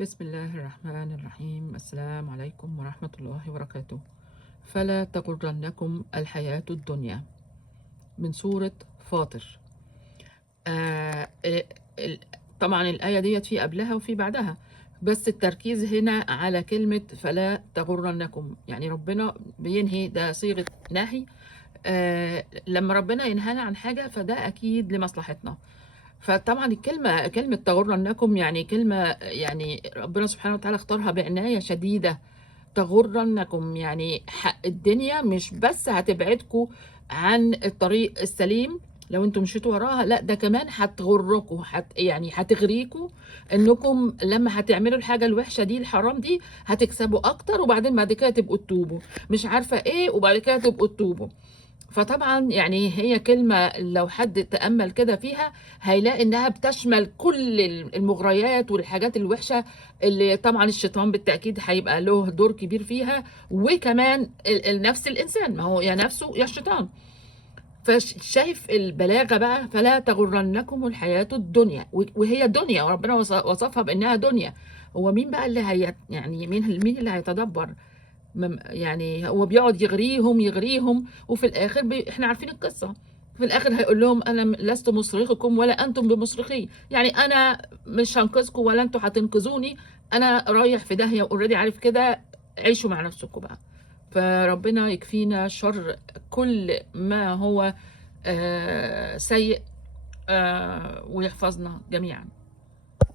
بسم الله الرحمن الرحيم. السلام عليكم ورحمة الله وبركاته. فلا تغرنكم الحياة الدنيا، من سورة فاطر. آه آه، ال- طبعا الآية ديت في قبلها وفي بعدها، بس التركيز هنا على كلمة فلا تغرنكم. يعني ربنا بينهي، ده صيغة نهي. لما ربنا ينهانا عن حاجة فده أكيد لمصلحتنا. فطبعا كلمة تغرنكم يعني كلمة، يعني ربنا سبحانه وتعالى اختارها بعناية شديدة. تغرنكم يعني الدنيا مش بس هتبعدكم عن الطريق السليم لو انتم مشيتوا وراها، لا ده كمان هتغركم، يعني هتغريكم انكم لما هتعملوا الحاجة الوحشة دي الحرام دي هتكسبوا اكتر، وبعدين بعد كده تبقوا تتوبوا، مش عارفة ايه، وبعد كده تبقوا تتوبوا. فطبعا يعني هي كلمة لو حد تأمل كده فيها هيلاقي إنها بتشمل كل المغريات والحاجات الوحشة اللي طبعا الشيطان بالتأكيد هيبقى له دور كبير فيها، وكمان نفس الإنسان، ما هو يا نفسه يا الشيطان. فشايف البلاغة بقى، فلا تغرنكم الحياة الدنيا، وهي دنيا، وربنا وصفها بأنها دنيا. هو مين بقى اللي يعني مين اللي هيتدبر؟ يعني هو بيقعد يغريهم وفي الاخر احنا عارفين القصه. في الاخر هيقول لهم انا لست مصرخكم ولا انتم بمصرخي، يعني انا مش هنقذكم ولا انتم هتنقذوني، انا رايح في داهيه اوريدي، عارف كده. عيشوا مع نفسكم بقى. فربنا يكفينا شر كل ما هو سيء، ويحفظنا جميعا.